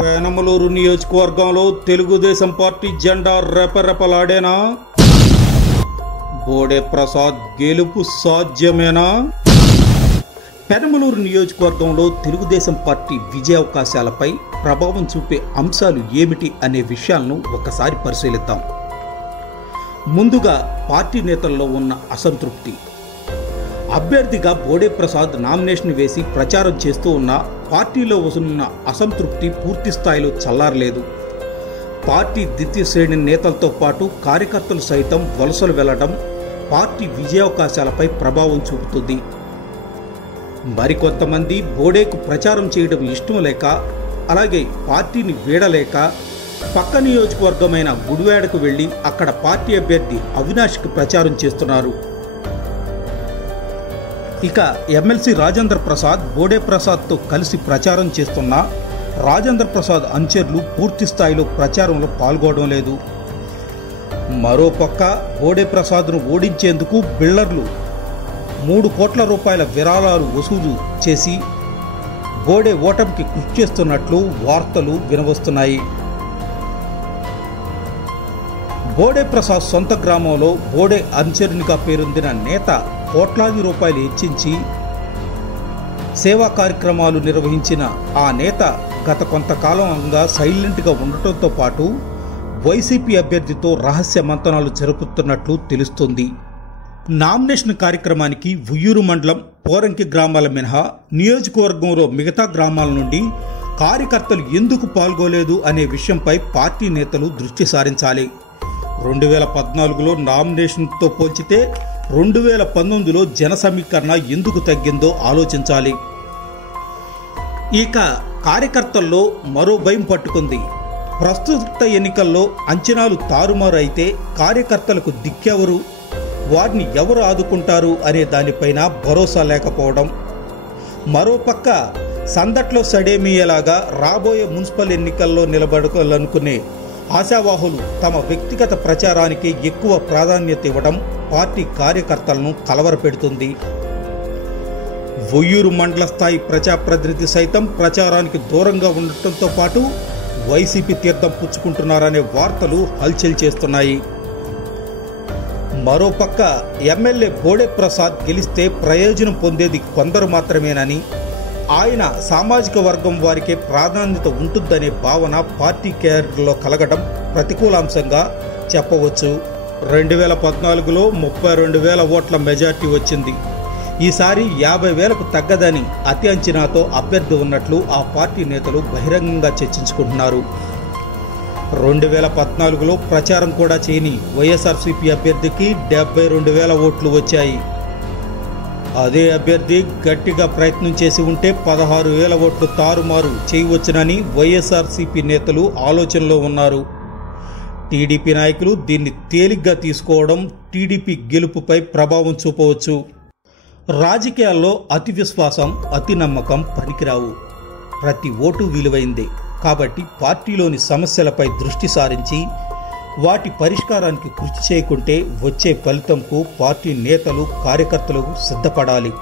పేనమలూరు నియోజకవర్గంలో తెలుగుదేశం పార్టీ జెండా రెపరెపలాడేనా? బోడే ప్రసాద్ గెలుపు సాధ్యమేనా? పెనమలూరు నియోజకవర్గంలో తెలుగుదేశం పార్టీ విజయావకాశాలపై ప్రభావం చూపే అంశాలు ఏమిటి అనే విషయాలను ఒకసారి పరిశీలిద్దాం. ముందుగా పార్టీ నేతల్లో ఉన్న అసంతృప్తి. అభ్యర్థిగా బోడే ప్రసాద్ నామినేషన్ వేసి ప్రచారం చేస్తూ ఉన్న పార్టీలో వస్తున్న అసంతృప్తి పూర్తి స్థాయిలో చల్లారలేదు. పార్టీ ద్వితీయ శ్రేణి నేతలతో పాటు కార్యకర్తలు సైతం వలసలు వెళ్ళడం పార్టీ విజయావకాశాలపై ప్రభావం చూపుతుంది. మరికొంతమంది బోడేకు ప్రచారం చేయడం ఇష్టం లేక అలాగే పార్టీని వీడలేక పక్క నియోజకవర్గమైన గుడివాడకు వెళ్ళి అక్కడ పార్టీ అభ్యర్థి అవినాష్కి ప్రచారం చేస్తున్నారు. ఇక ఎమ్మెల్సీ రాజేంద్ర ప్రసాద్ బోడే ప్రసాద్తో కలిసి ప్రచారం చేస్తున్న రాజేంద్ర ప్రసాద్ అనుచరులు పూర్తి స్థాయిలో ప్రచారంలో పాల్గొనడం లేదు. మరోపక్క బోడే ప్రసాద్ను ఓడించేందుకు బిల్డర్లు మూడు కోట్ల రూపాయల విరాళాలు వసూలు చేసి బోడే ఓటమికి కృషి చేస్తున్నట్లు వార్తలు వినవస్తున్నాయి. బోడే ప్రసాద్ సొంత గ్రామంలో బోడే అనుచరునిగా పేరొందిన నేత కోట్లాది రూపాయలు హెచ్చించి సేవా కార్యక్రమాలు నిర్వహించిన ఆ నేత గత కొంతకాలంగా సైలెంట్గా ఉండటంతో పాటు వైసీపీ అభ్యర్థితో రహస్య మంతనాలు జరుపుతున్నట్లు తెలుస్తుంది. నామినేషన్ కార్యక్రమానికి ఉయ్యూరు మండలం పోరంకి గ్రామాల మినహా నియోజకవర్గంలో మిగతా గ్రామాల నుండి కార్యకర్తలు ఎందుకు పాల్గొలేదు అనే విషయంపై పార్టీ నేతలు దృష్టి సారించాలి. రెండు వేల పద్నాలుగులో నామినేషన్తో పోల్చితే రెండు వేల పంతొమ్మిదిలో జన సమీకరణ ఎందుకు తగ్గిందో ఆలోచించాలి. ఇక కార్యకర్తల్లో మరో భయం పట్టుకుంది. ప్రస్తుత ఎన్నికల్లో అంచనాలు తారుమారు అయితే కార్యకర్తలకు దిక్కెవరు? వారిని ఎవరు ఆదుకుంటారు అనే దానిపైన భరోసా లేకపోవడం. మరోపక్క సందట్లో సడేమియేలాగా రాబోయే మున్సిపల్ ఎన్నికల్లో నిలబడుకోవాలనుకునే ఆశావాహులు తమ వ్యక్తిగత ప్రచారానికి ఎక్కువ ప్రాధాన్యత ఇవ్వడం పార్టీ కార్యకర్తలను కలవరపెడుతుంది. ఒయ్యూరు మండల స్థాయి ప్రజాప్రతినిధి సైతం ప్రచారానికి దూరంగా ఉండటంతో పాటు వైసీపీ తీర్థం పుచ్చుకుంటున్నారనే వార్తలు హల్చల్ చేస్తున్నాయి. మరోపక్క ఎమ్మెల్యే బోడే ప్రసాద్ గెలిస్తే ప్రయోజనం పొందేది కొందరు మాత్రమేనని ఆయన సామాజిక వర్గం వారికే ప్రాధాన్యత ఉంటుందనే భావన పార్టీ కేడర్లో కలగడం ప్రతికూలాంశంగా చెప్పవచ్చు. రెండు వేల పద్నాలుగులో ముప్పై రెండు వేల ఓట్ల మెజార్టీ వచ్చింది. ఈసారి యాభై వేలకు తగ్గదని అతి అంచనాతో అభ్యర్థి ఉన్నట్లు ఆ పార్టీ నేతలు బహిరంగంగా చర్చించుకుంటున్నారు. రెండు వేల పద్నాలుగులో ప్రచారం కూడా చేయని వైఎస్ఆర్సీపీ అభ్యర్థికి డెబ్బై రెండు వేల ఓట్లు వచ్చాయి. అదే అభ్యర్థి గట్టిగా ప్రయత్నం చేసి ఉంటే పదహారు వేల ఓట్లు తారుమారు చేయవచ్చునని వైఎస్ఆర్సీపీ నేతలు ఆలోచనలో ఉన్నారు. టీడీపీ నాయకులు దీన్ని తేలిగ్గా తీసుకోవడం టీడీపీ గెలుపుపై ప్రభావం చూపవచ్చు. రాజకీయాల్లో అతి విశ్వాసం అతి నమ్మకం పనికిరావు. ప్రతి ఓటు విలువైందే. కాబట్టి పార్టీలోని సమస్యలపై దృష్టి సారించి వాటి పరిష్కారానికి కృషి చేయకుంటే వచ్చే ఫలితంకు పార్టీ నేతలు కార్యకర్తలు సిద్ధపడాలి.